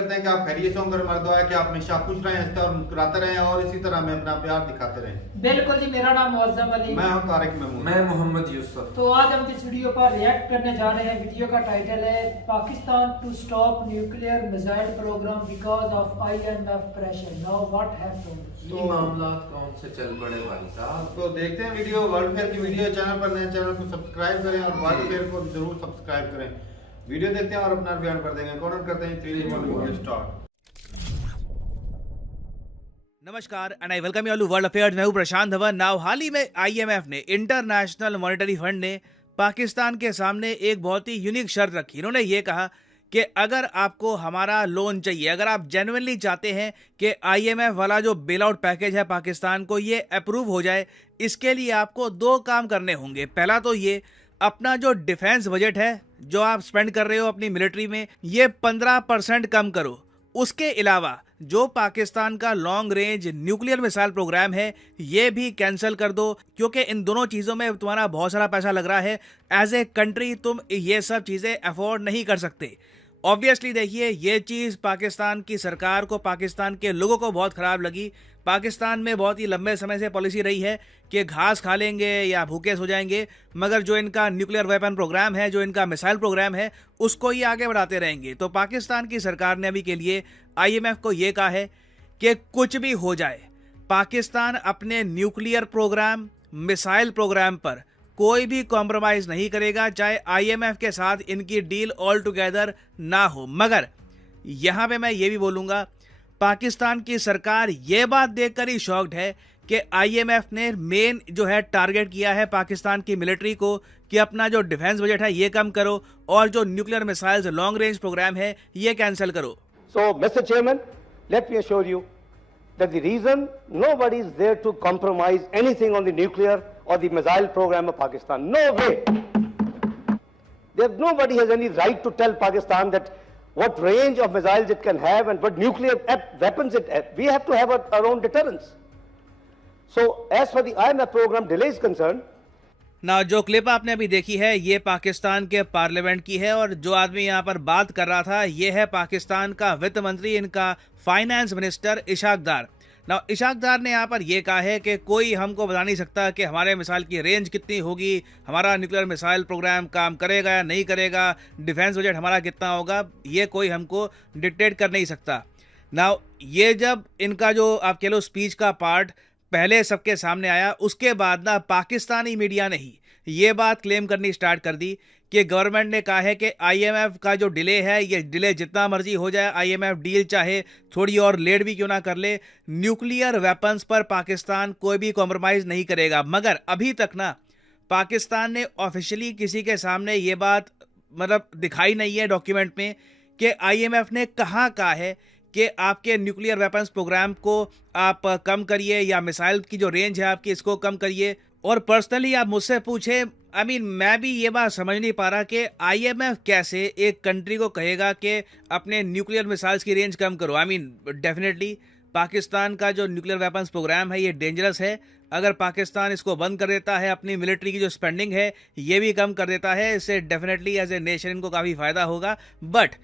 करते हैं कि आप खैरियत से होंगे। हमारा दुआ है कि आप हमेशा खुश रहें, हंसते और मुस्कुराते रहें और इसी तरह हमें अपना प्यार दिखाते रहें। बिल्कुल जी, मेरा नाम मुअज्जम अली, मैं हूं तारिक महमूद, मैं मोहम्मद यूसुफ। तो आज हम जिस वीडियो पर रिएक्ट करने जा रहे हैं, वीडियो का टाइटल है Pakistan to stop nuclear missile programme because of IMF pressure, now what happened. ये मामला कौन से चल पड़े भाई साहब। तो देखते हैं वीडियो। वर्ल्ड फेयर की वीडियो चैनल पर नए चैनल को सब्सक्राइब करें और वर्ल्ड फेयर को जरूर सब्सक्राइब करें। वीडियो देखते हैं और अपना बयान कर देंगे। कौन करते हैं 3 2 1 वीडियो स्टार्ट। नमस्कार and I welcome you all to world affairs. मैं हूं प्रशांत धवन। नाउ हाल ही में IMF ने, इंटरनेशनल मॉनेटरी फंड ने पाकिस्तान के सामने एक बहुत ही यूनिक शर्त रखी। इन्होंने ये कहा कि अगर आपको हमारा लोन चाहिए, अगर आप जेन्युइनली चाहते हैं कि IMF वाला जो बेल आउट पैकेज है पाकिस्तान को ये अप्रूव हो जाए, इसके लिए आपको 2 काम करने होंगे। पहला तो ये, अपना जो डिफेंस बजट है जो आप स्पेंड कर रहे हो अपनी मिलिट्री में, ये 15% कम करो। उसके अलावा जो पाकिस्तान का long range nuclear missile programme है ये भी कैंसिल कर दो, क्योंकि इन दोनों चीज़ों में तुम्हारा बहुत सारा पैसा लग रहा है। एज ए कंट्री तुम ये सब चीज़ें अफोर्ड नहीं कर सकते। ऑब्वियसली देखिए, ये चीज़ पाकिस्तान की सरकार को, पाकिस्तान के लोगों को बहुत ख़राब लगी। पाकिस्तान में बहुत ही लंबे समय से पॉलिसी रही है कि घास खा लेंगे या भूखे सो जाएंगे, मगर जो इनका न्यूक्लियर वेपन प्रोग्राम है, जो इनका मिसाइल प्रोग्राम है, उसको ये आगे बढ़ाते रहेंगे। तो पाकिस्तान की सरकार ने अभी के लिए IMF को ये कहा है कि कुछ भी हो जाए, पाकिस्तान अपने न्यूक्लियर प्रोग्राम, मिसाइल प्रोग्राम पर कोई भी कॉम्प्रोमाइज़ नहीं करेगा, चाहे IMF के साथ इनकी डील ऑल टुगेदर ना हो। मगर यहाँ पे मैं ये भी बोलूँगा, पाकिस्तान की सरकार ये बात देखकर ही शॉक्ड है कि IMF ने मेन जो है टारगेट किया है पाकिस्तान की मिलिट्री को कि अपना जो डिफेंस बजट है ये कम करो और जो nuclear missiles long range programme है ये कैंसिल करो। So, Mr. Chairman, let me assure you that the reason nobody is there to compromise anything on the nuclear or the missile program of Pakistan. No way. Nobody has any right to tell Pakistan that what range of missiles it can have and what nuclear weapons it has. We have to have our own deterrence. So, as far the IMF program delay is concerned, ना जो clip आपने अभी देखी है ये पाकिस्तान के parliament की है और जो आदमी यहाँ पर बात कर रहा था ये है पाकिस्तान का वित्त मंत्री, इनका फाइनेंस मिनिस्टर इशाक डार। ना इशाक डार ने यहाँ पर यह कहा है कि कोई हमको बता नहीं सकता कि हमारे मिसाइल की रेंज कितनी होगी, हमारा न्यूक्लियर मिसाइल प्रोग्राम काम करेगा या नहीं करेगा, डिफेंस बजट हमारा कितना होगा, ये कोई हमको डिक्टेट कर नहीं सकता। ना ये जब इनका जो आप कह लो स्पीच का पार्ट पहले सबके सामने आया, उसके बाद ना पाकिस्तानी मीडिया ने ही ये बात क्लेम करनी स्टार्ट कर दी कि गवर्नमेंट ने कहा है कि IMF का जो डिले है, ये डिले जितना मर्जी हो जाए, IMF डील चाहे थोड़ी और लेट भी क्यों ना कर ले, न्यूक्लियर वेपन्स पर पाकिस्तान कोई भी कॉम्प्रोमाइज़ नहीं करेगा। मगर अभी तक ना पाकिस्तान ने ऑफिशियली किसी के सामने ये बात मतलब दिखाई नहीं है डॉक्यूमेंट में कि IMF ने कहाँ कहा है कि आपके न्यूक्लियर वेपन्स प्रोग्राम को आप कम करिए या मिसाइल की जो रेंज है आपकी इसको कम करिए। और पर्सनली आप मुझसे पूछे, मैं भी ये बात समझ नहीं पा रहा कि IMF कैसे एक कंट्री को कहेगा कि अपने न्यूक्लियर मिसाइल्स की रेंज कम करो। डेफिनेटली पाकिस्तान का जो न्यूक्लियर वेपन्स प्रोग्राम है ये डेंजरस है। अगर पाकिस्तान इसको बंद कर देता है, अपनी मिलिट्री की जो स्पेंडिंग है ये भी कम कर देता है, इससे डेफिनेटली एज ए नेशन इनको काफ़ी फ़ायदा होगा। बट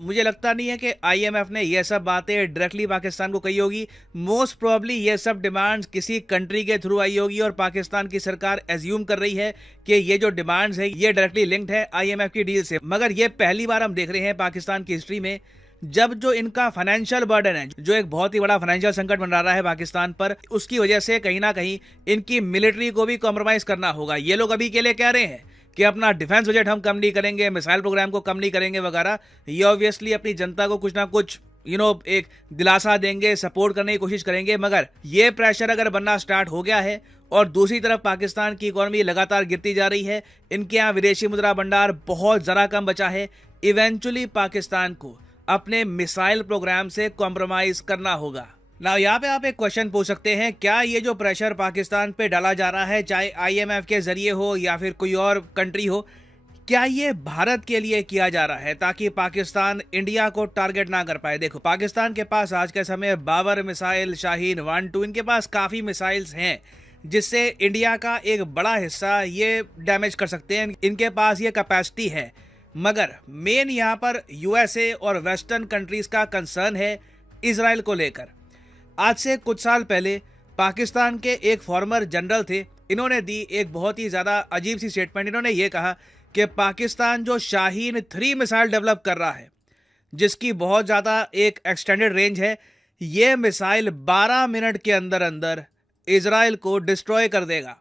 मुझे लगता नहीं है कि IMF ने ये सब बातें डायरेक्टली पाकिस्तान को कही होगी। मोस्ट प्रॉब्ली ये सब डिमांड्स किसी कंट्री के थ्रू आई होगी और पाकिस्तान की सरकार एज्यूम कर रही है कि ये जो डिमांड्स है ये डायरेक्टली लिंक्ड है IMF की डील से। मगर ये पहली बार हम देख रहे हैं पाकिस्तान की हिस्ट्री में जब जो इनका फाइनेंशियल बर्डन है, जो एक बहुत ही बड़ा फाइनेंशियल संकट बन रहा है पाकिस्तान पर, उसकी वजह से कहीं ना कहीं इनकी मिलिट्री को भी कॉम्प्रोमाइज़ करना होगा। ये लोग अभी के लिए कह रहे हैं कि अपना डिफेंस बजट हम कम नहीं करेंगे, मिसाइल प्रोग्राम को कम नहीं करेंगे वगैरह। ये ऑब्वियसली अपनी जनता को कुछ ना कुछ एक दिलासा देंगे, सपोर्ट करने की कोशिश करेंगे। मगर ये प्रेशर अगर बनना स्टार्ट हो गया है और दूसरी तरफ पाकिस्तान की इकोनॉमी लगातार गिरती जा रही है, इनके यहाँ विदेशी मुद्रा भंडार बहुत ज़रा कम बचा है, इवेंचुअली पाकिस्तान को अपने मिसाइल प्रोग्राम से कॉम्प्रोमाइज़ करना होगा। ना यहाँ पे आप एक क्वेश्चन पूछ सकते हैं, क्या ये जो प्रेशर पाकिस्तान पे डाला जा रहा है, चाहे IMF के जरिए हो या फिर कोई और कंट्री हो, क्या ये भारत के लिए किया जा रहा है ताकि पाकिस्तान इंडिया को टारगेट ना कर पाए? देखो, पाकिस्तान के पास आज के समय बाबर मिसाइल, शाहीन 1-2, इनके पास काफ़ी मिसाइल्स हैं जिससे इंडिया का एक बड़ा हिस्सा ये डैमेज कर सकते हैं। इनके पास ये कैपेसिटी है। मगर मेन यहाँ पर यूएसए और वेस्टर्न कंट्रीज का कंसर्न है इजराइल को लेकर। आज से कुछ साल पहले पाकिस्तान के एक फॉर्मर जनरल थे, इन्होंने दी एक बहुत ही ज़्यादा अजीब सी स्टेटमेंट। इन्होंने ये कहा कि पाकिस्तान जो शाहीन 3 मिसाइल डेवलप कर रहा है, जिसकी बहुत ज़्यादा एक एक्सटेंडेड रेंज है, ये मिसाइल 12 मिनट के अंदर अंदर इजराइल को डिस्ट्रॉय कर देगा।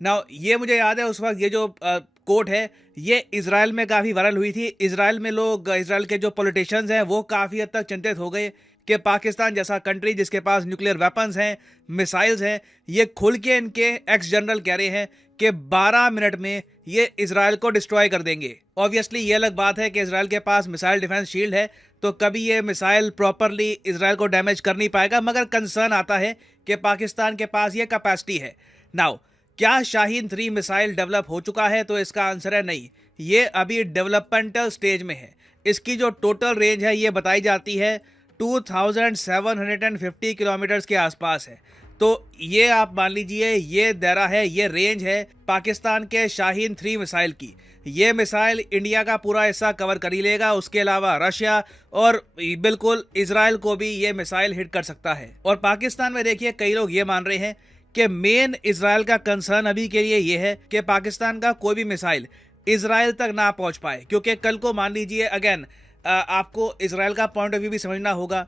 नाउ ये मुझे याद है उस वक्त ये जो कोट है ये इजराइल में काफ़ी वायरल हुई थी। इजराइल में लोग, इजराइल के जो पॉलिटिशियंस हैं वो काफ़ी हद तक चिंतित हो गए कि पाकिस्तान जैसा कंट्री जिसके पास न्यूक्लियर वेपन्स हैं, मिसाइल्स हैं, ये खुल के इनके एक्स जनरल कह रहे हैं कि 12 मिनट में ये इजराइल को डिस्ट्रॉय कर देंगे। ऑब्वियसली ये अलग बात है कि इजराइल के पास मिसाइल डिफेंस शील्ड है, तो कभी ये मिसाइल प्रॉपरली इजराइल को डैमेज कर नहीं पाएगा, मगर कंसर्न आता है कि पाकिस्तान के पास ये कैपेसिटी है। नाउ क्या शाहीन 3 मिसाइल डेवलप हो चुका है? तो इसका आंसर है नहीं, ये अभी डेवलपमेंटल स्टेज में है। इसकी जो टोटल रेंज है ये बताई जाती है 2750 किलोमीटर्स के आसपास है। तो ये आप मान लीजिए ये दायरा है, ये रेंज है पाकिस्तान के शाहीन 3 मिसाइल की। ये मिसाइल इंडिया का पूरा हिस्सा कवर कर ही लेगा, उसके अलावा रशिया और बिल्कुल इजराइल को भी ये मिसाइल हिट कर सकता है। और पाकिस्तान में देखिए कई लोग ये मान रहे हैं कि मेन इजराइल का कंसर्न अभी के लिए ये है कि पाकिस्तान का कोई भी मिसाइल इजराइल तक ना पहुंच पाए, क्योंकि कल को मान लीजिए अगेन आपको इजराइल का पॉइंट ऑफ व्यू भी समझना होगा।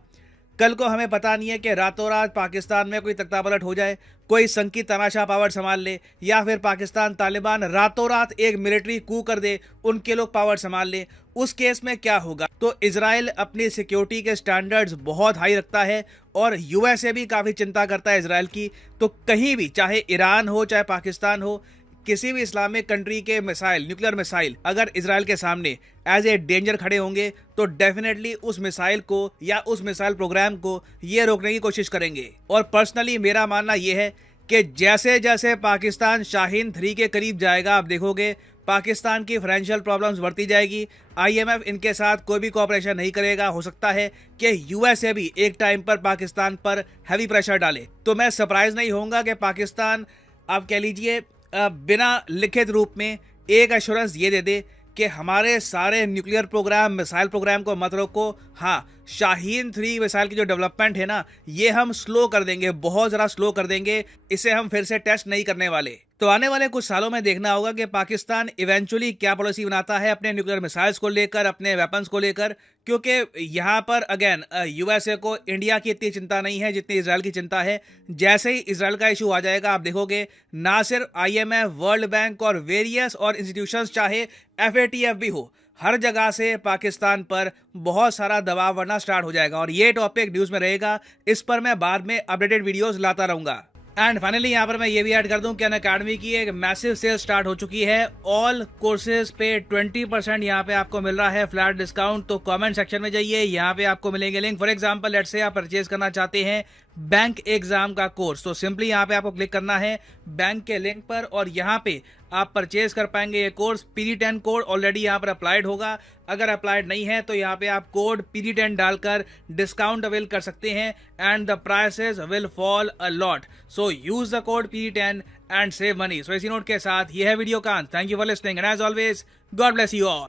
कल को हमें पता नहीं है कि रातों रात पाकिस्तान में कोई तख्तापलट हो जाए, कोई संकी तमाशा पावर संभाल ले, या फिर पाकिस्तान तालिबान रातों रात एक मिलिट्री कू कर दे, उनके लोग पावर संभाल ले। उस केस में क्या होगा? तो इजराइल अपनी सिक्योरिटी के स्टैंडर्ड्स बहुत हाई रखता है और यूएसए भी काफ़ी चिंता करता है इजराइल की। तो कहीं भी, चाहे ईरान हो चाहे पाकिस्तान हो, किसी भी इस्लामिक कंट्री के मिसाइल, न्यूक्लियर मिसाइल अगर इजराइल के सामने एज ए डेंजर खड़े होंगे तो डेफिनेटली उस मिसाइल को या उस मिसाइल प्रोग्राम को ये रोकने की कोशिश करेंगे। और पर्सनली मेरा मानना ये है कि जैसे जैसे पाकिस्तान शाहीन 3 के करीब जाएगा, आप देखोगे पाकिस्तान की फाइनेंशियल प्रॉब्लम्स बढ़ती जाएगी। IMF इनके साथ कोई भी कोऑपरेशन नहीं करेगा। हो सकता है कि यूएसए भी एक टाइम पर पाकिस्तान पर हैवी प्रेशर डाले। तो मैं सरप्राइज नहीं होऊंगा कि पाकिस्तान, आप कह लीजिए, बिना लिखित रूप में एक एश्योरेंस ये दे दे कि हमारे सारे न्यूक्लियर प्रोग्राम, मिसाइल प्रोग्राम को मत रोको। हाँ, शाहीन 3 मिसाइल की जो डेवलपमेंट है ना, ये हम स्लो कर देंगे, बहुत ज़रा स्लो कर देंगे, इसे हम फिर से टेस्ट नहीं करने वाले। तो आने वाले कुछ सालों में देखना होगा कि पाकिस्तान इवेंचुअली क्या पॉलिसी बनाता है अपने न्यूक्लियर मिसाइल्स को लेकर, अपने वेपन्स को लेकर, क्योंकि यहाँ पर अगेन यूएसए को इंडिया की इतनी चिंता नहीं है जितनी इजराइल की चिंता है। जैसे ही इजराइल का इशू आ जाएगा, आप देखोगे ना सिर्फ IMF, वर्ल्ड बैंक और वेरियस और इंस्टीट्यूशंस, चाहे FATF भी हो, हर जगह से पाकिस्तान पर बहुत सारा दबाव बढ़ना स्टार्ट हो जाएगा। और ये टॉपिक न्यूज़ में रहेगा, इस पर मैं बाद में अपडेटेड वीडियोस लाता रहूँगा। एंड फाइनली यहाँ पर मैं ये भी ऐड कर दूं कि अनअकैडमी की एक मैसिव सेल स्टार्ट हो चुकी है। ऑल कोर्सेज पे 20% यहाँ पे आपको मिल रहा है फ्लैट डिस्काउंट। तो कमेंट सेक्शन में जाइए, यहाँ पे आपको मिलेंगे link. For example let's say आप परचेज करना चाहते हैं बैंक एग्जाम का कोर्स, तो सिंपली यहाँ पे आपको क्लिक करना है बैंक के लिंक पर और यहाँ पे आप परचेज कर पाएंगे ये कोर्स। PD10 कोड ऑलरेडी यहाँ पर अप्लाइड होगा, अगर अप्लाइड नहीं है तो यहाँ पे आप कोड PD10 डालकर डिस्काउंट अवेल कर सकते हैं and the prices will fall a lot. So use the code PD10 and save money. So इसी नोट के साथ ये है वीडियो का अंत। Thank you for listening and as always God bless you all.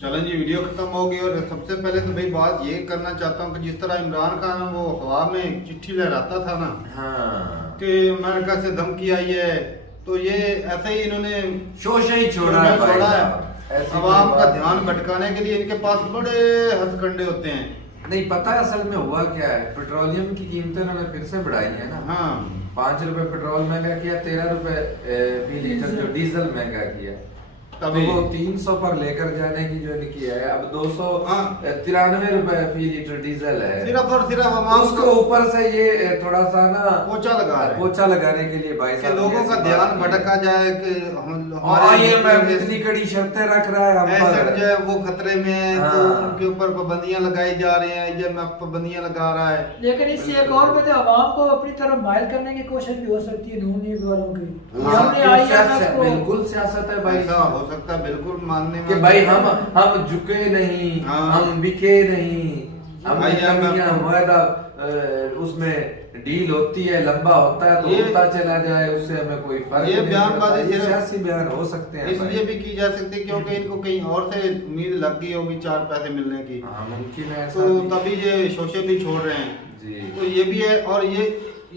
चलें जी, वीडियो खत्म हो गई। और सबसे पहले तो भाई बात ये करना चाहता हूँ कि जिस तरह इमरान खान वो हवा में चिट्ठी लहराता था ना, हाँ, कि अमेरिका से धमकी आई है, तो ये ऐसे ही इन्होंने शोशा ही छोड़ा है भाई साहब। अवाम का ध्यान भटकाने के लिए इनके पास बड़े हथकंडे होते हैं। नहीं पता है असल में हुआ क्या है। पेट्रोलियम की कीमतें इन्होंने फिर से बढ़ाई है ना। हाँ, 5 रुपए पेट्रोल महंगा किया, 13 रुपए फी लीटर जो डीजल महंगा किया। तो तभी वो 300 पर लेकर जाने की जो किया है, अब 293 रुपए फी लीटर डीजल है। सिर्फ और सिर्फ अवाम उसको ऊपर से ये थोड़ा सा ना पोछा लगा रहे हैं। पोछा लगाने के लिए भाई कि साहब लोगों का ध्यान भटका जाए कि IMF इतनी कड़ी शर्तें रख रहा है हम एसेट पर। जो है वो खतरे में है, तो हाँ। उनके ऊपर पाबंदियां लगाई जा रही हैं, IMF पाबंदियां लगा रहा है। लेकिन इससे एक और बात है, आवाम को अपनी तरफ माइल करने की कोशिश भी हो सकती है नून लीग वालों की। हाँ, हमने तो IMF को बिल्कुल सियासत है भाई ऐसा साहब। हो हो सकता, बिल्कुल मानने कि में भाई हम झुके नहीं, हाँ। हम बिके नहीं, हम भाई यार, कमियां वायदा उसमें डील होती है, लंबा होता है तो ये- होता चला जाए, उससे हमें कोई फर्क ये नहीं बयानबाजी पड़ता। ये सिर्फ- सियासी बयान हो सकते हैं इसलिए भाई। भी की जा सकती है क्योंकि इनको कहीं और से उम्मीद लग गई होगी 4 पैसे मिलने की, हाँ, मुमकिन है ऐसा तो भी। तभी ये सोशल छोड़ रहे हैं। जी। तो ये भी है, और ये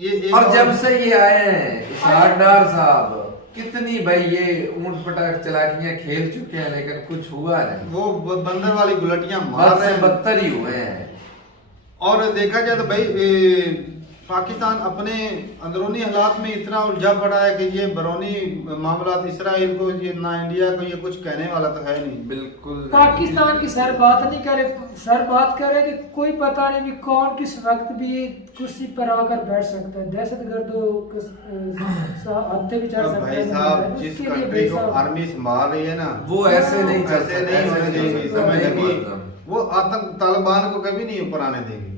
एक और जब से ये आए हैं इशहाक डार साहब, कितनी भाई ये ऊंट पटाख चलाकियां खेल चुके हैं, लेकिन कुछ हुआ नहीं, वो बंदर वाली गुलटियां मार बद रहे से हैं। बदतर ही हुए हैं। और देखा जाए तो भाई पाकिस्तान अपने अंदरूनी हालात में इतना उलझा पड़ा है कि ये बरौनी मामला इसराइल को, ये ना इंडिया को ये कुछ कहने वाला तो है नहीं। बिल्कुल नहीं। पाकिस्तान की सर बात नहीं करे, सर बात करे कि कोई पता नहीं भी कौन किस वक्त भी कुर्सी पर आकर बैठ सकता है, दहशतगर्दों हत्थे भी चढ़ अब सकता भाई है। साहब जिस उसके लिए कंट्री को भाई साहब- आर्मी संभाल रही है ना, वो ऐसे नहीं चल ऐसे सकता, नहीं होने ऐसे देगी, चल सकता, समझ नहीं लगी, मुअज्जम। वो आतंक तालिबान को कभी नहीं ऊपर आने देगी।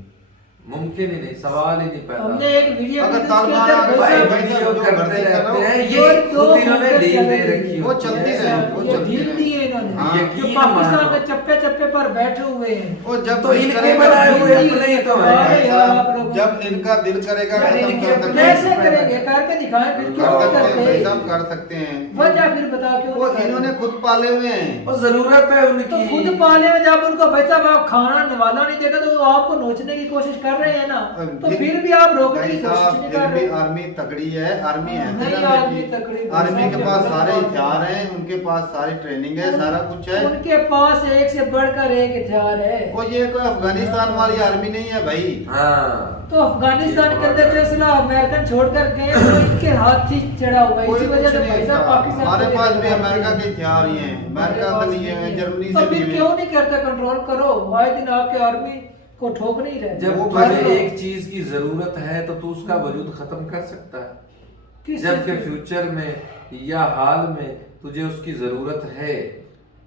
मुमकिन ही नहीं, सवाल ही नहीं पैदा। हमने एक वीडियो अगर की, उसके तालिबान अंदर आगे भाई भाई साहब- वीडियो जो करते भर्ती कर रहा रहते हूँ, हैं, दो- ये दो खुद इन्होंने मौके ढील दे चले रखी गए। वो होती है। चलती रहे, वो ये चलती ढील रहे। दी है इन्होंने, हाँ। जो यकीन पाकिस्तान मानो। के चप्पे चप्पे पर बैठे हुए हैं। वो जब तो दिल इनके करेगा- बनाए हुए दिल- अपने ही तो अरे है। भाई यार, साहब, आप लोग- जब इनका दिल करेगा यार, खत्म इनके कर अपने- सकते हैं। कैसे करेंगे, करके दिखाएं फिर, क्यों कर नहीं सकते हैं भाई साहब, करते? कर सकते हैं। वजह फिर बता क्यों वो नहीं करते? इन्होंने खुद पाले हुए हैं। और जरूरत है तो उनकी। खुद पाले में जब उनको भाई साहब आप खाना निवाला नहीं देगा तो वो आपको नोचने की कोशिश कर रहे हैं ना, तो फिर भी आप रोकने भाई की कोशिश साहब, नहीं फिर कर भी रहे। आर्मी तकड़ी है, आर्मी है नहीं, ना आर्मी बेटी। तकड़ी, आर्मी के भाई पास साहब, सारे बहुत हथियार हैं, उनके पास सारी ट्रेनिंग है, सारा कुछ है। उनके पास एक से बढ़कर एक हथियार है। वो ये कोई अफगानिस्तान वाली आर्मी नहीं है भाई। हाँ, तो अफगानिस्तान के अंदर जो असला अमेरिकन छोड़कर गए वो इनके हाथ ही चढ़ा हुआ है, कोई इसी कुछ वजह से नहीं भाई साहब था। पाकिस्तान हमारे को पास लेकर भी आते अमेरिका हैं। के हथियार ही हैं, अमेरिका हमारे से पास नहीं है, नहीं जर्मनी तो से फिर भी क्यों है। नहीं करते कंट्रोल करो, आए दिन आपके आर्मी को ठोक नहीं रहे। जब वो तुझे भाई- एक चीज की जरूरत है तो तू उसका वजूद खत्म कर सकता है। किस जबकि चीज़ की? फ्यूचर में या हाल में तुझे उसकी जरूरत है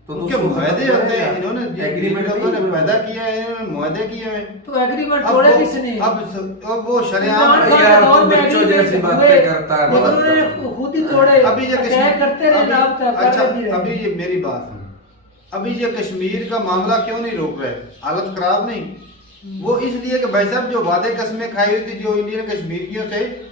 तो तू उनके उसको मुआहदे खत्म होते हैं, करेगा। इन्होंने एग्रीमेंट लोगों ने पैदा किया है, इन्होंने मुआहदे किए हैं। तो एग्रीमेंट अब तोड़े वो- किसने? अब वो शरेआम इमरान खान यार, के दौर तू में बच्चों agreement जैसी बातें हुए, करता है, लेकिन बहुत उन्होंने ज्यादा। खुद ही तोड़े। अभी ये अटैक करते रहे, नाम तक अच्छा, करते भी रहे। अभी ये मेरी बात सुन, अभी ये कश्मीर का मामला क्यों नहीं रोक रहे? हालत खराब नहीं, वो इसलिए कि भाई साहब जो वादे कस्में खाई हुई थी जो इंडियन कश्मीरियों से,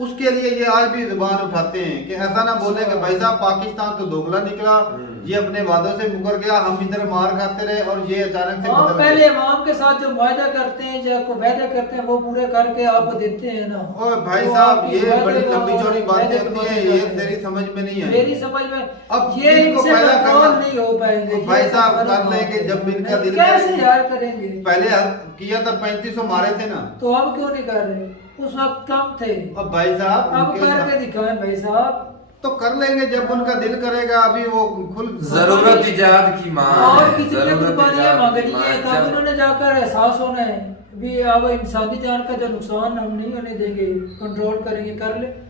उसके लिए ये आज भी जुबान उठाते हैं कि ऐसा ना बोले कि भाई साहब पाकिस्तान तो दोगला निकला, ये अपने वादों से मुकर गया, हम इधर मार खाते रहे और ये अचानक से हाँ, बदल पहले गए। इमाम के साथ जो वायदा करते हैं, जो वायदा करते हैं वो पूरे करके आपको देते हैं ना। और भाई तो साहब आपकी ये वायदे बड़ी को लंबी चौड़ी बातें वायदे होती को हैं, नहीं ये करते। तेरी समझ में नहीं है। मेरी समझ में अब ये इनको इनसे पैदा कंट्रोल करना- नहीं हो पाएंगे। भाई ये साहब फर्क कर लेंगे है। जब इनका दिल कैसे करे। यार करेंगे? पहले किया था 3500 मारे थे ना, तो अब क्यों नहीं कर रहे? उस वक्त कम थे, अब भाई साहब अब उनके करके साथ- दिखाएं भाई साहब। तो कर लेंगे जब उनका दिल करेगा। अभी वो खुल जरूरत इजाद की माँ और है, कितनी जरूरत कुर्बानियां इजाद की मांगनी माँ है, है। तब जब- उन्होंने जाकर एहसास होना है भी अब इंसानी जान का जो नुकसान हम नहीं होने देंगे, कंट्रोल करेंगे, कर ले।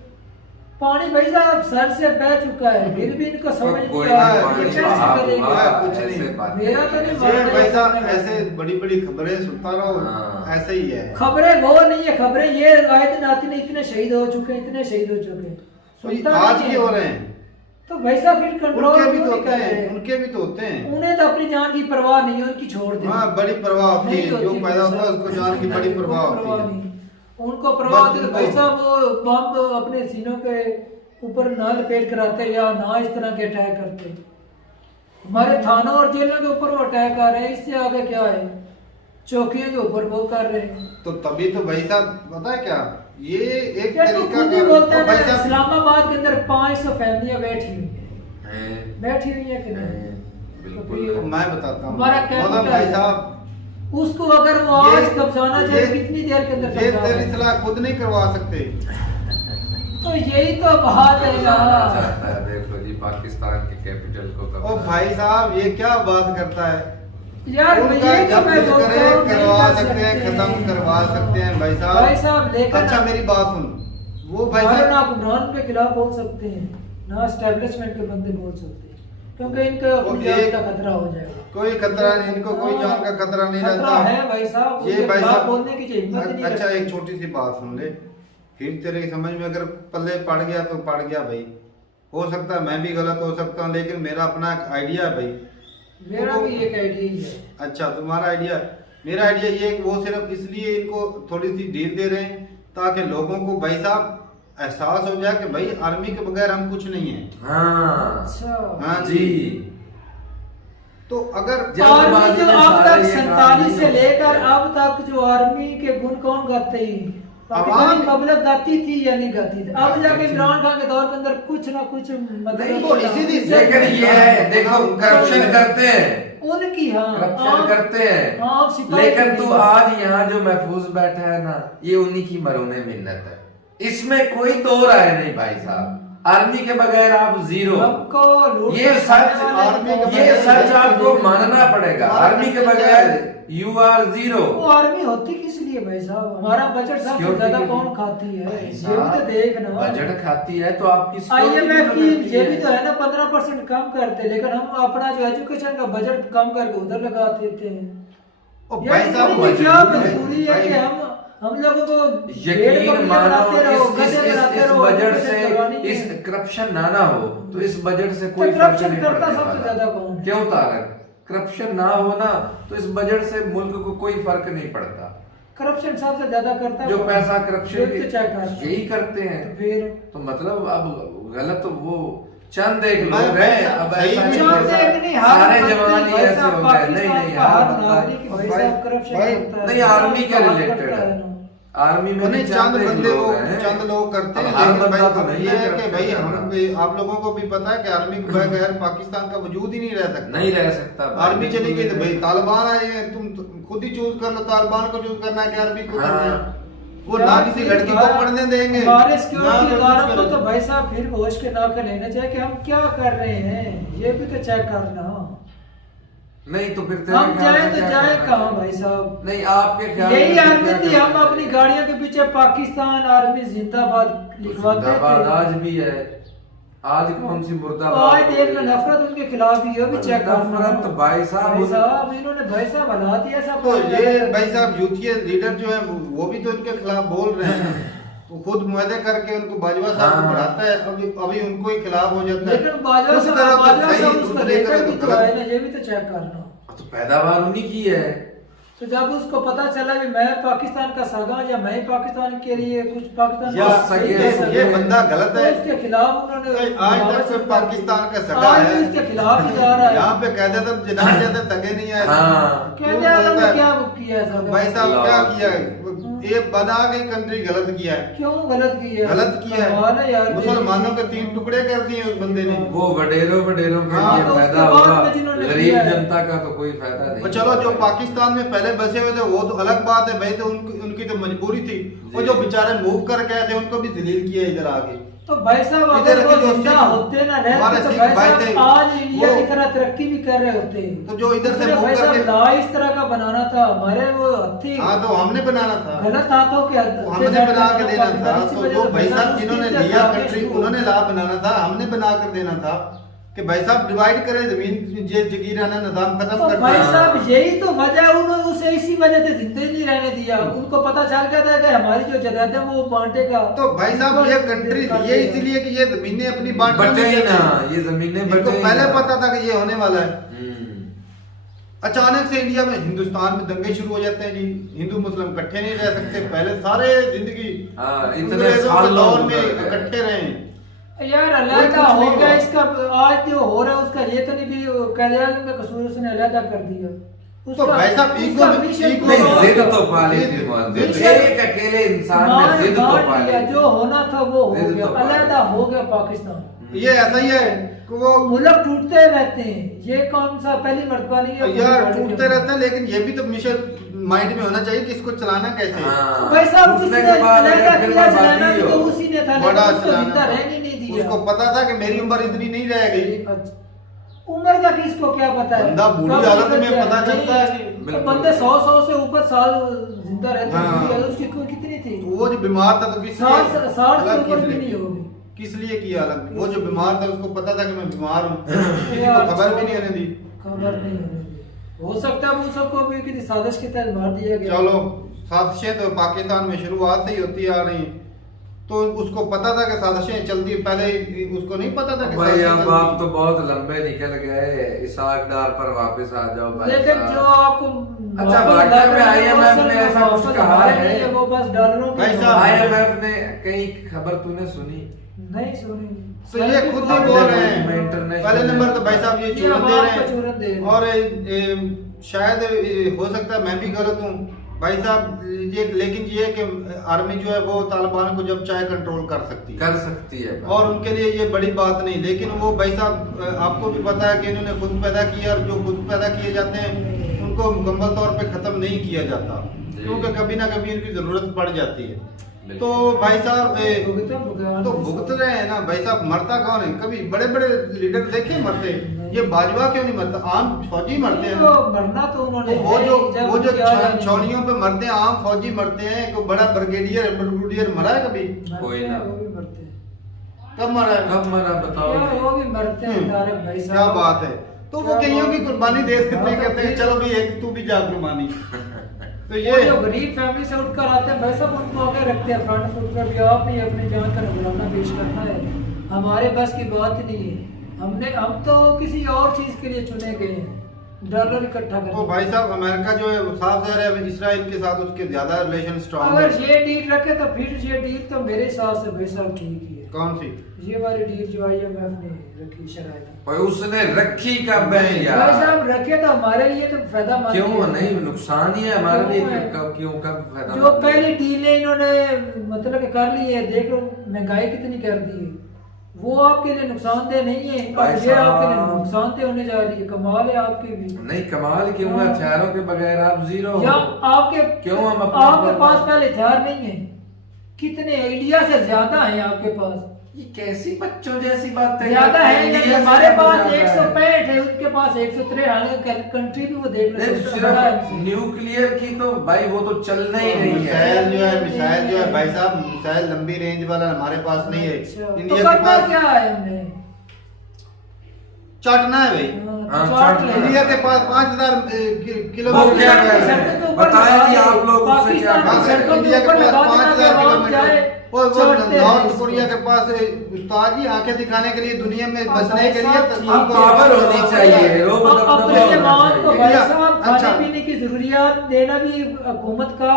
पानी भाई साहब सर से बह चुका है, फिर भी इनको समझ कोई नहीं आ नहीं, रहा पानी ये कैसे बहा, करेंगे। बहा, कुछ ऐसे नहीं। बातें मेरा तो नहीं करते हैं। मानना। भाई साहब ऐसे बड़ी बड़ी खबरें सुनता रहो, हाँ। ऐसे ही है। खबरें वो नहीं है, खबरें ये आए दिन आती नहीं, इतने शहीद हो चुके हैं, इतने शहीद हो चुके हैं। तो सुनता आज नहीं भी है। हो रहे हैं, तो भाई साहब फिर कंट्रोल उनके भी क्यों तो नहीं होते कर हैं, रहे? उनके भी तो होते हैं। उन्हें तो अपनी जान की परवाह नहीं है, उनकी छोड़ दे। हाँ, बड़ी परवाह होती नहीं है, होती जो भाई पैदा होता है साहब। उसको जान की बड़ी परवाह उनको होती है। नहीं। उनको परवाह बस होती है तो उनको- भाई साहब वो बम अपने सीनों के ऊपर ना लपेट कराते या ना इस तरह के अटैक करते। हमारे थानों और जेलों के ऊपर वो अटैक आ रहे हैं, इससे आगे क्या है? चौकियों के ऊपर वो कर रहे हैं। तो तभी तो भाई साहब पता है क्या, ये एक क्या तो तरीका खुद ही कर- बोलते तो भाई हैं, साहब इस्लामाबाद के अंदर 500 फैमिलियां बैठी हुई हैं, हैं, बैठी हुई है कि नहीं? हैं, तो बिल्कुल। फिर मैं बताता हूँ हमारा मतलब भाई साहब, उसको अगर वो ये- आज कब्जाना चाहे ये- कितनी देर के अंदर ये कब्जा तेरी है? सलाह खुद नहीं करवा सकते। तो यही तो बात है जाना यार। चाहता है, देखो जी पाकिस्तान के कैपिटल को कब ओ भाई साहब ये क्या बात करता है? यार उनका ये तो जब मैं दिल बोलता करे हूँ, नहीं करवा कर सकते हैं, खत्म करवा सकते हैं भाई भाई साहब। साहब लेकिन अच्छा मेरी बात सुन, वो भाई हमारे ना साहब हुक्मरान के खिलाफ बोल सकते हैं, ना एस्टेब्लिशमेंट के बंदे बोल सकते हैं, क्योंकि इनका वो अपनी जान एक- का खतरा हो जाएगा। कोई खतरा नहीं, इनको कोई जान का खतरा नहीं खतरा रहता। है भाई साहब, ये उनके भाई खिलाफ साहब बोलने की जो हिम्मत ही नहीं अच्छा रखते। एक छोटी सी बात सुन ले, फिर तेरे समझ में अगर पल्ले पड़ गया तो पड़ गया भाई, हो सकता है मैं भी गलत हो सकता हूँ, लेकिन मेरा अपना एक आइडिया है भाई। मेरा भी एक आइडिया ही है। अच्छा, तुम्हारा आइडिया? मेरा आइडिया ये है कि वो सिर्फ इसलिए इनको थोड़ी सी ढील दे रहे हैं ताकि लोगों को भाई साहब एहसास हो जाए कि भाई आर्मी के बगैर हम कुछ नहीं है। हाँ अच्छा हाँ जी। तो अगर आर्मी जो अब तक सारे ये 47 से काम नहीं लेकर हो अब तक जो आर्मी के गुण कौन गाते ही पाकिस्तानी आवाम- पब्लिक गाती थी या नहीं गाती थी? अब जाके इमरान खान के दौर के अंदर कुछ ना कुछ नहीं, मतलब तो इसीलिए लेकिन ये है, देखो करप्शन करते हैं, उनकी हाँ करप्शन करते हैं, हाँ, सिपाही लेकिन करते तू हैं। आज यहाँ जो महफूज बैठा है ना, ये उन्हीं की मरोने मिन्नत है, इसमें कोई दो राय नहीं भाई साहब। आर्मी के बगैर आप जीरो। हमको लूट ये के सच, खाने वाले आर्मी के कौन ये है? सच आपको मानना पड़ेगा। आर्मी के बगैर यू आर जीरो। वो आर्मी होती किस लिए भाई साहब? हमारा बजट सबसे Security ज्यादा के कौन लिए। खाती है? भाई ये भी साहब, तो देख ना। बजट खाती है तो आपकी IMF की security ये भी है। तो है ना 15% कम करते, लेकिन हम अपना जो एजुकेशन का बजट कम करके उधर लगा देते हैं। ओ ये भाई साहब इतनी क्या मजबूरी मजबूरी है कि भाई- हम लोगों को यकीन मानो इस बजट बजट से इस करप्शन ना हो तो इस बजट से कोई फर्क करप्शन नहीं करता पड़ने सबसे वाला। ज्यादा कौन है? क्यों तारक? करप्शन ना हो ना तो इस बजट से मुल्क को कोई फर्क नहीं पड़ता। करप्शन सबसे ज्यादा करता है जो कौन? पैसा करप्शन ये तो चेक कर। यही करते हैं। तो फिर तो मतलब अब गलत वो चंद एक मैं लोग हैं, अब सही ऐसा में नहीं चंद है, एक नहीं, हर सारे बंदे जवान ही भाई ऐसे साहब, हो गए। नहीं पाकिस्तान नहीं का हर हर बंदा नागरिक भाई साहब करप्शन भाई- करता है। नहीं आर्मी के हाथ रिलेटेड करता है। है ना। आर्मी में नहीं, भी चंद एक बंदे लोग वो हैं। चंद लोग करते हैं, अब हर लेकिन बंदा भाई तो अब नहीं ये है है कि करप्शन भाई करना। आप लोगों को भी पता है कि आर्मी के बगैर पाकिस्तान का वजूद ही नहीं रह सकता। नहीं रह सकता भाई। आर्मी चली गई तो भाई तालिबान आए हैं, तुम खुद ही चूज कर लो तालिबान को चूज करना है कि आर्मी को करना है। हाँ। वो ना किसी लड़की को पढ़ने देंगे हमारे ना सिक्योरिटी कुछ इदारों को करेंगे। तो भाई साहब फिर होश के नाके लेना चाहिए कि हम क्या कर रहे हैं, ये भी तो चेक करना। नहीं तो फिर तेरे हम ख्याल जाए से तो क्या जाए करना कहाँ चाहिए? भाई साहब? नहीं आपके ख्याल यही में आर्मी क्या थी, करना हम अपनी चाहिए? गाड़ियों के पीछे पाकिस्तान आर्मी जिंदाबाद लिखवाते जिंदाबाद थे। आज भी है। आज कौन सी तो मुर्दाबाद आज देख लो नफरत उनके खिलाफ ही है, भी चेक करना। नफरत भाई साहब भाई साहब इन्होंने भाई साहब हला दिया सब। तो ये भाई साहब यूथीय लीडर जो है वो भी तो इनके खिलाफ बोल रहे हैं। वो खुद मुआहदे करके उनको बाजवा साहब को हाँ। बढ़ाता है, अभी उनको ही खिलाफ हो जाता है। लेकिन बाजवा उस तरह साहब तो बाजवा सही, साहब उसका दूसरे रेकॉर्ड तरह भी तो तो है गलत। ना, ये भी तो चेक करना। तो पैदावार उन्हीं की है। तो जब उसको पता चला कि मैं पाकिस्तान का सगा या मैं पाकिस्तान के लिए कुछ पाकिस्तान या का सही ये- कर सकता ये हूं, बंदा गलत तो है। उसके खिलाफ उन्होंने आज तक कोई पाकिस्तान का सगा आज है भी उसके खिलाफ ही जा रहा है। यहाँ पे कह देता जिना जाते सगे नहीं आए। हाँ। कहते हैं उन्होंने क्या किया है सब? भाई साहब क्या किया है? ये बना के कंट्री गलत किया है, क्यों गलत किया? गलत किया कमाल है यार। है। मुसलमानों के 3 टुकड़े कर दिए उस बंदे ने। वो वडेरों के हाँ, लिए तो उसके फायदा बाद हुआ, में जिन्होंने गरीब किया है। जनता का तो कोई फायदा नहीं। और चलो जो पाकिस्तान में पहले बसे हुए थे वो तो अलग बात है भाई, तो उनकी तो मजबूरी थी। वो जो बेचारे मूव कर गए थे उनको भी जलील किया इधर आगे। तो भाई साहब इधर अगर के वो जो जिंदा सिख- होते ना हमारे रहते तो सिख भाई भाई साहब थे, आज इंडिया वो- की तरह तरक्की भी कर रहे होते। तो जो इधर से उसने मूव भाई साहब करके ला इस तरह का बनाना था, हमारे वो हत्थी हाँ तो हमने बनाना था, गलत हाथों के वो हमने बना के देना था। इसी तो वजह जो से भाई साहब उसकी जिन्होंने इज्जत लिया आगे कंट्री शुरू। उन्होंने ला बनाना था, हमने बना कर देना था कि भाई साहब डिवाइड करें जमीन, जे जगीराना निजाम खत्म तो कर भाई दें। साहब यही तो वजह है, उन्होंने उसे इसी वजह से जिंदगी नहीं रहने दिया। उनको पता चल गया था कि हमारी जो जायदाद है वो बांटेगा। तो भाई साहब ये कंट्री ये इसलिए कि ये जमीनें अपनी बांट बटे ही ना, ये जमीनें इनको बटे ही पहले ना। पता था कि ये होने वाला है। हम्म। अचानक से इंडिया में हिंदुस्तान में दंगे शुरू हो जाते हैं जी, हिंदू मुस्लिम इकट्ठे नहीं रह सकते। पहले सारे जिंदगी हाँ, इतने अंग्रेजों के सालों दौर में गुजर गए। इकट्ठे रहे। यार कोई अलहदा कुछ हो नहीं गया हुआ। इसका, आज जो हो रहा है उसका ये तो नहीं भी कैदियान का कसूर उसने अलहदा कर दिया। तो भाई साहब उसका ईगो मिशन ईगो- नहीं पूरा जिद होगा। तो पाली थी जिद- मुअज्जिज। जिद- एक अकेले इंसान मान ने जिद तो बांट पाली लिया, थी। जो होना था वो हो जिद गया, तो पाली। अलहदा हो गया पाकिस्तान। ये ऐसा ही है कि वो मुल्क टूटते रहते हैं, ये कौन सा पहली मर्तबा नहीं है। यार टूटते रहते हैं, लेकिन ये भी तो मिशन माइंड में होना चाहिए कि इसको चलाना कैसे है। हाँ। भाई साहब टूटने जिसने के बाद अलहदा अगर फिर किया बर्बादी चलाना भी तो हो। उसी ने था, बड़ा लेकिन उसको चलाना। जिंदा रहने नहीं दिया। उसको पता था कि मेरी उम्र इतनी नहीं रहेगी। अच्छा, उम्र का किसको क्या पता है? बंदा बूढ़ी कब हालत में निकल पता जाए। चलता है कि- तो बिल्कुल। बंदे 100 से ऊपर साल जिंदा रहते हाँ। हैं, उसकी कोई कितनी थी? तो वो जो बीमार था तो किस 60 से अलग ऊपर किस भी लिए- नहीं होगी। किस लिए किया अलग? वो जो बीमार था उसको पता था कि मैं बीमार हूँ, किसी को यार, खबर भी नहीं होने दी। खबर नहीं होने दी। हो सकता है वो सबको भी किसी साजिश के तहत मार दिया गया। चलो साजिशें तो पाकिस्तान में शुरुआत से ही होती आ रही हैं। तो उसको पता था कि साजिशें चलती, पहले उसको नहीं पता था कि भाई साजिशें अब चलती। आप तो बहुत लंबे निकल गए, इसाक डार पर वापस आ जाओ भाई लेकिन साहब। जो आपको अच्छा, वाकई में IMF ने ऐसा कुछ कहा है? वो बस डॉलरों की भाई साहब, IMF ने कहीं खबर तूने सुनी? नहीं सुनी। तो ये खुद ही बोल रहे हैं। इंटरनेशनल पहले नंबर तो भाई साहब ये चूरन दे आवाम रहे को चूरन दे रहे हैं, हैं। और शायद हो सकता है मैं भी गलत हूँ भाई साहब, ये लेकिन ये कि आर्मी जो है वो तालिबान को जब चाहे कंट्रोल कर सकती है, कर सकती है भाई। और उनके लिए ये बड़ी बात नहीं। लेकिन वो भाई साहब आपको भी पता है कि इन्होंने खुद पैदा किया, और जो खुद पैदा किए जाते हैं उनको मुकम्मल तौर पे ख़त्म नहीं किया जाता, क्योंकि कभी ना कभी इनकी ज़रूरत पड़ जाती है। तो भाई साहब तो भुगत रहे हैं ना भाई साहब, मरता कौन है? कभी बड़े बड़े लीडर देखे मरते, ये बाजवा क्यों नहीं मरता? आम फौजी मरते हैं। मरना तो उन्होंने वो जो क्या जाने- छावनियों पे मरते हैं, आम फौजी मरते हैं। कोई बड़ा ब्रिगेडियर मरा है कभी? कोई मरते ना। हैं, वो भी मरते हैं। कब मरा है? कब मरा बताओ? यार वो भी मरते हैं तारक भाई साहब। क्या बात है। तो वो क्या कईयों की बात है। कुर्बानी दे देते हाँ, हैं, तो कहते हैं चलो भी एक तू भी जा कुर्बानी। तो वो ये जो गरीब फैमिली से उठकर आते हैं भाई साहब, उनको आगे रखते हैं फ्रंट फुट पर भी। आपने अपनी जान का नजराना पेश करना है, हमारे बस की बात नहीं है। हम तो किसी और चीज के लिए चुने गए हैं, डॉलर इकट्ठा तो करने। भाई साहब अमेरिका जो है वो साफ ज़ाहिर है इसराइल के साथ उसके ज्यादा रिलेशन स्ट्रॉन्ग अगर है। ये डील रखे तो फिर ये डील तो मेरे हिसाब से भाई साहब ठीक ही है। कौन सी? ये वाली डील जो IMF ने रखी शराइत, और उसने रखी कब है भाई यार? साहब रखे तो हमारे लिए तो फायदा मंद क्यों है। नहीं, नुकसान ही है हमारे लिए। क्यों है? क्यों कब फायदा? जो पहली डीलें इन्होंने मतलब कि कर ली है, देख लो महंगाई कितनी कर दी है, वो आपके लिए नुकसानदेह नहीं है, भाई और ये आपके लिए साहब। नुकसानदेह होने जा रही है। कमाल है आपकी भी। नहीं कमाल क्यों है? हथियारों के बगैर आप जीरो हो। या आपके क्यों हम अपना आपके पास पहले हथियार नहीं है, कितने इंडिया से ज्यादा है आपके पास, ये कैसी बच्चों जैसी बात है? ज्यादा है। इंडिया से हमारे ज्यादा पास ज्यादा है। 165 है, उसके पास 163। हालांकि कंट्री भी वो देख लो नहीं, कितना बड़ा है। सिर्फ न्यूक्लियर की तो भाई वो तो चलना ही नहीं है। मिसाइल जो है भाई साहब, मिसाइल लंबी रेंज वाला हमारे पास नहीं है। अच्छा, तो इंडिया के करना पास क्या है हमने? चाटना है भाई। हाँ, चाट ले। इंडिया के पास 5000 वो किलोमीटर क्या है। कर रहे हैं? बताएं कि आप लोग उससे क्या पाकिस्तान कर रहे हैं? इंडिया के पास 5000 किलोमीटर, और वो चाटते नॉर्थ हैं। कोरिया के पास उस्ताद जी आंखें दिखाने के लिए, दुनिया में बसने के लिए अब पावर होनी चाहिए, रोब दबदबा अपने होना जवान को चाहिए। भाई इंडिया- साहब अच्छा। खाने पीने की जरूरियात देना भी हुकूमत का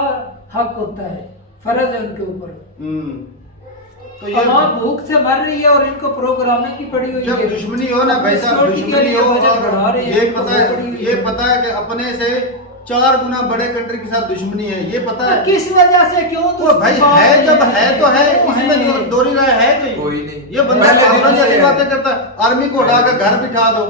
हक होता है, फर्ज है उनके ऊपर। तो ये आवाम भूख से मर रही है और इनको प्रोग्रामिंग की पड़ी हुई जब है। दुश्मनी हो ना भाई साहब, सिक्योरिटी के दुश्मनी लिए हो, बजट बढ़ा और रहे हैं, ये पता पड़ी हुई है, ये पता है कि अपने से 4 गुना बड़े कंट्री के साथ दुश्मनी है, ये पता तो है। किस वजह से क्यों तो भाई है जब है तो है, क्यों इसमें है? दोहरी राय है कोई नहीं। ये बंदा पहले दिन पागलों से जैसी है। बातें करता है। आर्मी को उठाकर घर बिठा दो,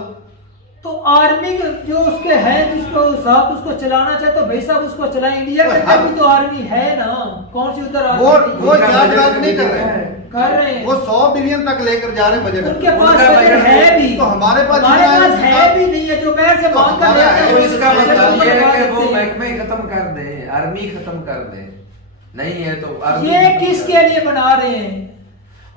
तो आर्मी जो उसके है, जिसको साथ उसको चलाना चाहे तो भाई साहब उसको चलाए। इंडिया के हम- अंदर भी तो आर्मी है ना, कौन सी उधर वो आर्मी नहीं वो है? जाग राग नहीं कर रहे हैं, कर रहे हैं। वो 100 बिलियन तक लेकर जा रहे हैं बजट। उनके पास उनका बजट बजट है भी, तो हमारे पास हमारे जितना है पास उसका- है भी नहीं है, जो मैं से तो मांग कर हमारा लेते है, हैं, तो वो इसका बजट मतलब ऊपर ये है लगा कि वो देते हैं। महकमे खत्म कर दें, आर्मी खत्म कर दें। नहीं है तो आर्मी ये खत्म किसके कर दें। लिए बना रहे हैं?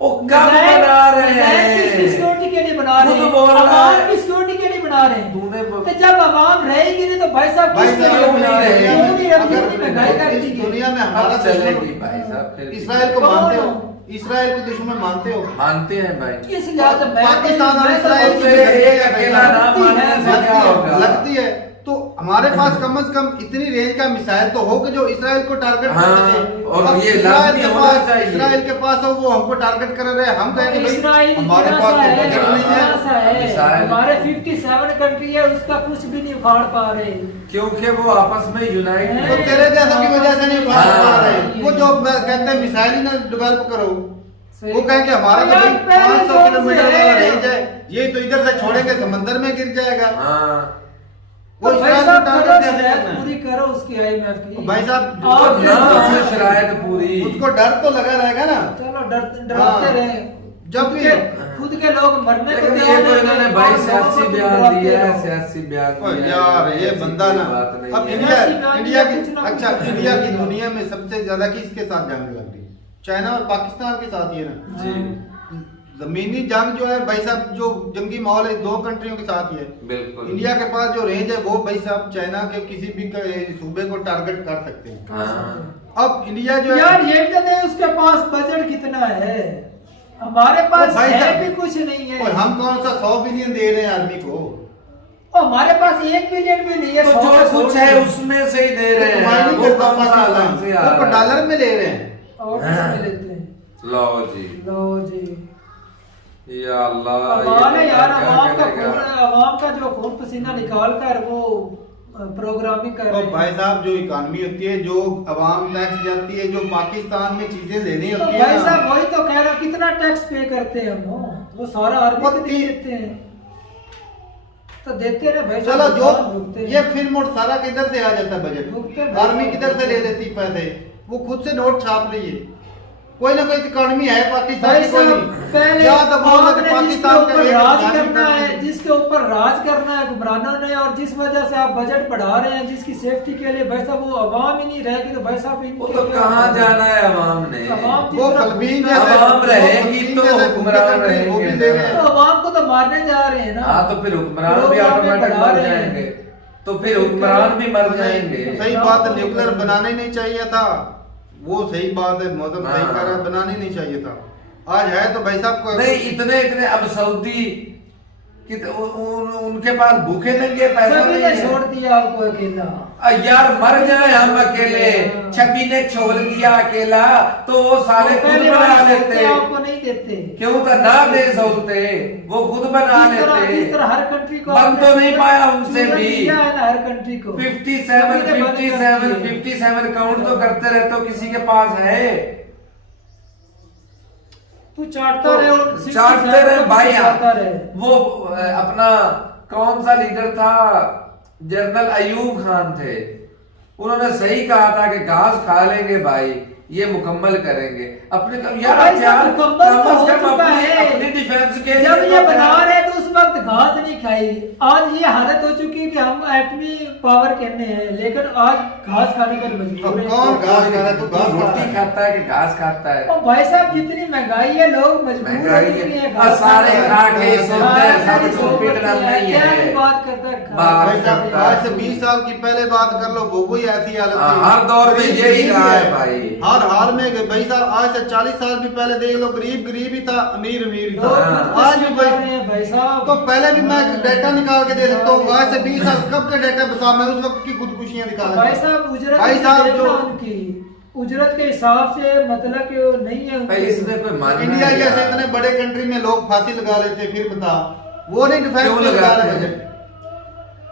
ओ कब बना रहे किसकी हैं? सिक्योरिटी के लिए बना रहे वो हैं? तो बोल रहा अवाम है। की सिक्योरिटी के लिए बना रहे हैं। तूने वो- तो जब अवाम रहेगी नहीं तो भाई साहब भाई किसके साहब, लिए बना रहे हैं? अगर- क्यों नहीं रखी इतनी महंगाई कर इस दी है? दुनिया में हमारा अब चलेगी दुश्मन भाई साहब फिर। इसराइल को कौन मानते हो? हो? इसराइल को दुश्मन मानते हो? मानते हैं भाई। किस लिहाज से मैं पाकिस्तान और मैं तो इसराइल बहुत से से- एक अकेला ना मानने से क्या होगा? लगती है। तो हमारे पास कम से कम इतनी रेंज का मिसाइल तो हो कि जो इसराइल को टारगेट हाँ, कर सके। और अब ये इसराइल लाजमी के होना पास चाहिए। इसराइल के पास हो, वो हमको टारगेट कर रहे हैं, हम कहेंगे भाई इसराइल हमारे कितना पास सा तो है, बजट नहीं कितना है। सा है? मिसाइल- हमारे 57 कंट्री है, उसका कुछ भी नहीं उखाड़ पा रहे। क्योंकि वो आपस में यूनाइट है। तो है। तेरे जैसा की वजह से नहीं उखाड़ हाँ। पा रहे। वो जो कहते हैं मिसाइल ही ना डेवलप करो, सही। वो कहें कि हमारा तो यार, भाई पहले 500 कौन किलोमीटर से वाला है? रेंज है, ये तो इधर से छोड़ेंगे समंदर में गिर जाएगा। हाँ वो तो भाई इसराइल साहब को करो, टारगेट कैसे शराइत करना है? पूरी करो उसकी IMF की। भाई साहब और तो ना जो- हो शरायत पूरी। उसको डर तो लगा रहेगा ना। चलो डरते हाँ। रहे। जब खुद भी- के- खुद के लोग मरने को लेकिन ये तैयार तो हैं, इन्होंने और भाई लोगों सियासी को बयान डराते दिया है, रहो। सियासी बयान ओए दिया यार है, ये ऐसी बंदा कोई ना, बात नहीं अब है। इंडिया सियासी इंडिया कुछ की ना अच्छा कुछ इंडिया की करेगा। दुनिया में सबसे ज्यादा किसके साथ जंग लग रही है? चाइना और पाकिस्तान के साथ ही है ना। जी जमीनी जंग जो है भाई साहब, जो जंगी माहौल है 2 कंट्रियों के साथ ही है। बिल्कुल। इंडिया के पास जो रेंज है वो भाई साहब चाइना के किसी भी सूबे को टारगेट कर सकते हैं। हाँ। अब इंडिया जो यार है, ये भी तो नहीं, उसके पास बजट कितना है, हमारे पास भाई है साहब, भी कुछ नहीं है। और हम कौन सा 100 बिलियन दे रहे हैं आर्मी को? और हमारे पास 1 बिलियन भी नहीं है। तो 100 जो से कुछ 100 है उसमें से ही दे रहे हैं, कमाई नहीं वो करता कौन सा अलग से आ पाकिस्तान, वो रहा है? डॉलर में ले रहे हैं। और किसमें लेते हैं? लो जी, लो जी, या अल्लाह, कमाल है यार, क्या अवाम का करेगा? खून, अवाम का जो खून पसीना निकाल कर वो प्रोग्रामिंग कर तो रहे हैं। भाई साहब, जो इकॉनमी होती है, जो अवाम टैक्स जाती है, जो पाकिस्तान में चीजें लेनी तो होती भाई है साहब ना, वही तो कह रहा, कितना टैक्स पे करते हैं हम, वो सारा आर्मी को दे देते हैं, तो देते रहे भाई चलो साहब, जो भुगतान भुगते हैं। ये फिल्म और सारा किधर से आ जाता है भुगते बजट? भाई आर्मी साहब। किधर से ले लेती पैसे? वो खुद से नोट छाप रही है। कोई ना कोई इकॉनमी है पाकिस्तान भाई की, कोई साहब, नहीं। पहले या तो बोल दो कि आपने जिसके पाकिस्तान का ऊपर एक राज इकॉनमी करना है, है। जिसके ऊपर राज करना है हुक्मरानों ने, और जिस वजह से आप बजट बढ़ा रहे हैं जिसकी सेफ्टी के लिए, भाई साहब वो अवाम ही नहीं रहेगी तो भाई साहब वो इनके तो क्या कहाँ होगा? जाना है अवाम ने? अवाम जिस वो तरह फलबीन भूखा- जैसे अवाम रहेगी फलबीन तो जैसे हुक्मरान भूखे कंट्री वो भी रहेंगे ले ना। रहे तो हैं। अवाम को तो मारने जा रहे हैं ना। हाँ, तो फिर हुक्मरान भी लोग वहाँ पे ऑटोमेटिक बढ़ा मर रहे हैं। जाएंगे, तो फिर हुक्मरान भी मर जाएंगे। सही बात है, न्यूक्लियर बनाना ही नहीं चाहिए था। वो सही बात है, मौसम सही हाँ। कह रहा है, बनाना ही नहीं चाहिए था। आज है तो भाई साहब को नहीं, इतने इतने अब सऊदी उनके पास भूखे नंगे पैसा सभी नहीं ने है। छोड़ दिया आपको अकेला। यार मर जाए हम अकेले, छवि ने छोड़ दिया अकेला तो वो सारे वो खुद पहले बना वाले लेते। सौदे आपको नहीं देते। क्यों तो ना दे सकते, वो खुद बना जिस लेते। तरह हर कंट्री को बन आपने तो नहीं पाया उनसे सूरत भी। दिया है ना हर कंट्री को। 57 सभी ने बंद कर दिए। 57 काउंट तो करते रहते हो, किसी के पास है? तू चाटता रहे और चाटते रहे भाई। चाटता रहे। वो अपना कौन सा लीडर था, जनरल अयूब खान थे, उन्होंने सही कहा था कि घास खा लेंगे भाई, ये मुकम्मल करेंगे अपने यार भाई यार साहब, मुकम्मल तो हो चुका है। अपनी डिफेंस के लिए जब तो ये बना रहे तो उस वक्त घास नहीं खाई। आज ये हालत हो चुकी है कि हम एटमी पावर कहने हैं, लेकिन आज घास खाने पर मजबूर अब हैं। कौन घास खा रहा है? तो घास खा रहा रोटी है। खाता है कि घास खाता है? और भाई साहब जितनी महंगाई है, लोग मजबूर हो महंगाई चुके हैं है, घास सारे खाने खा पर। के सोते हैं, सारी सबको सोच पिटना करते हैं, नहीं क्या है। ही बात करता है घास बात भाई साहब, करता है। आज से 20 साल की पहले बात कर लो, वो कोई ऐसी हालत हाँ, थी। हर दौर में गरीब यही गरीब रहा है है। भाई। हर हाल में भाई साहब, आज से 40 साल भी पहले देख लो, गरीब गरीब ही था, अमीर अमीर ही लोग था। हाँ। आज भी कर भाई, रहे हैं भाई साहब। तो पहले भी मैं डाटा निकाल के दे सकता हूँ। आज से 20 साल कब का डाटा बता, मैं उस वक्त की खुदकुशियां दिखा सकता हूँ। भाई साहब उजरत भाई साहब देखना जो उनकी उजरत के हिसाब से मतलब कि वो नहीं है भाई इसने कोई मानना इंडिया नहीं जैसे यार। इतने बड़े कंट्री में लोग फांसी लगा लेते, फिर बता वो नहीं डिफेंस क्यों में लगा लगाते रहे हैं? बजट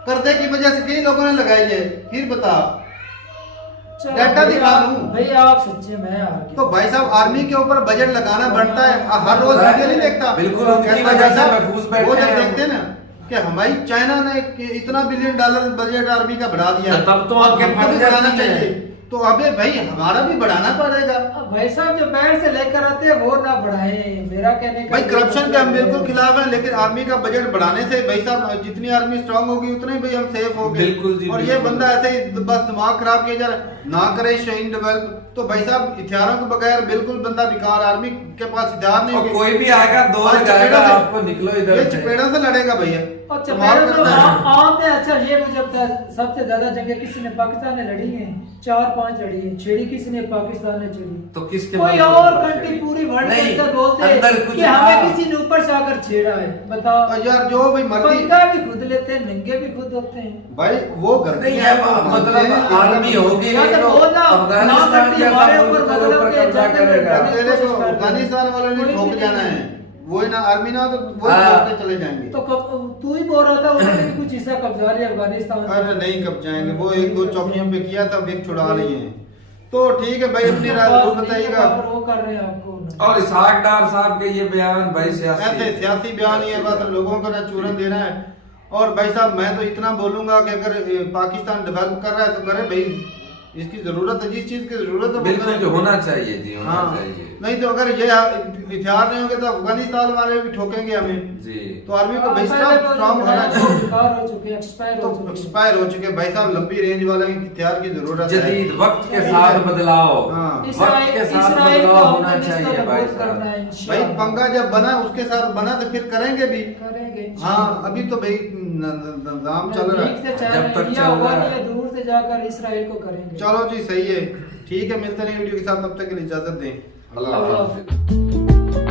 करते की वजह से कई लोगों ने लगाई है, फिर बता। चलो डाटा भाई दिखा आप- दूं। भाई आप सच्चे, मैं आगे तो भाई साहब आर्मी के ऊपर बजट लगाना बनता है। हर रोज वीडियो नहीं देखता, बिल्कुल, उनकी कहता वजह से भाई साहब, महफूज बैठे वो जब हैं हम। देखते हैं ना कि हमारी चाइना ने इतना $1 बिलियन बजट आर्मी का बढ़ा दिया, तब तो आगे हमको बढ़ भी जाती बढ़ाना है। चाहिए। तो अबे भाई हमारा भी बढ़ाना पड़ेगा। अब भाई साहब जो बाहर से लेकर आते हैं वो ना बढ़ाएं, मेरा कहने का भाई ये करप्शन के हम मतलब है। बिल्कुल खिलाफ हैं, लेकिन आर्मी का बजट बढ़ाने से भाई साहब जितनी आर्मी स्ट्रांग होगी उतने भाई हम सेफ होंगे। बिल्कुल जी, और ये बिल्कुल। बंदा ऐसे ही बस दिमाग खराब किया जा रहा है, ना करे शहीन डेवलप। तो भाई साहब हथियारों के बगैर बिल्कुल बंदा बेकार, आर्मी के पास हथियार नहीं और होंगे। कोई भी आएगा दो आज लगाएगा, चपेड़ों से- आपको निकलो इधर ये से। चपेड़ों से लड़ेगा भैया। और कमाल चपेड़ों से करता है। आपने अच्छा ये मुझे बता, सबसे ज्यादा जंगें किसने पाकिस्तान ने लड़ी हैं? 4-5 लड़ी है। छेड़ी किसने? पाकिस्तान ने छेड़ी। तो किसके कोई मन में और कुछ कंट्री है? पूरी वर्ल्ड के नहीं, अंदर बोलते हैं अंदर कुछ कि हमें था। किसी ने ऊपर से आकर छेड़ा है। बताओ, और यार जो भाई मर्जी पंगा भी खुद लेते हैं, नंगे भी खुद होते हैं। भाई वो घर नहीं है, मतलब आर्मी होगी या तो बोलना, अफगानिस्तान ना करती जैसा हमारे मुल्क ऊपर के ऊपर मतलब के कब्जा जंगल में करेगा। लड़ने तेरे की को कोशिश कर रहे हैं। अफगानिस्तान वालों ने कोई ठोक भी जाना नहीं। है। वो ना आर्मी ना तो वो हाँ। ठोक के चले जाएंगे। तो तू ही बोल रहा था उन्होंने भी कुछ हिस्सा कब्जा लिया अफगानिस्तान से। अरे नहीं कब जाएंगे, वो 1-2 चौकियों पे किया था, फिर छुड़ा लिए हैं। तो ठीक है भाई, अपनी राय जरूर बताइएगा। वो कर रहे हैं आपको। और इसहाक डार साहब के ये बयान भाई सियासी ऐसे सियासी बयान ही है, बस लोगों को ना चूरन देना है। और भाई साहब मैं तो इतना बोलूंगा कि अगर पाकिस्तान डेवलप कर रहा है तो करे भाई, इसकी जरूरत है, जिस चीज की जरूरत है वो बिल्कुल करे। जो होना चाहिए जी, होना हाँ। चाहिए। नहीं तो अगर ये हथियार नहीं होंगे तो अफगानिस्तान वाले भी ठोकेंगे हमें। जी तो आर्मी को भाई पहले साहब तो स्ट्रांग होना चाहिए। बेकार हो चुके, एक्सपायर तो हो चुके। एक्सपायर हो चुके भाई साहब, लंबी रेंज वाले हथियार की जरूरत है। जदीद वक्त के साथ बदलाव, हाँ। वक्त के साथ इसराइल को बदलाव होना हमने चाहिए इसका भाई विरोध करना है साहब। भाई इंशाअल्लाह। पंगा जब बना उसके साथ बना तो फिर करेंगे भी। करेंगे हाँ अभी तो भाई निजाम चल रहा है। जब तक चल रहा है। दूर से जाकर इसराइल को करेंगे। चलो जी सही है, ठीक है, मिलते हैं वीडियो के साथ, तब तक के लिए इजाजत दें। अल्लाह हाफिज़।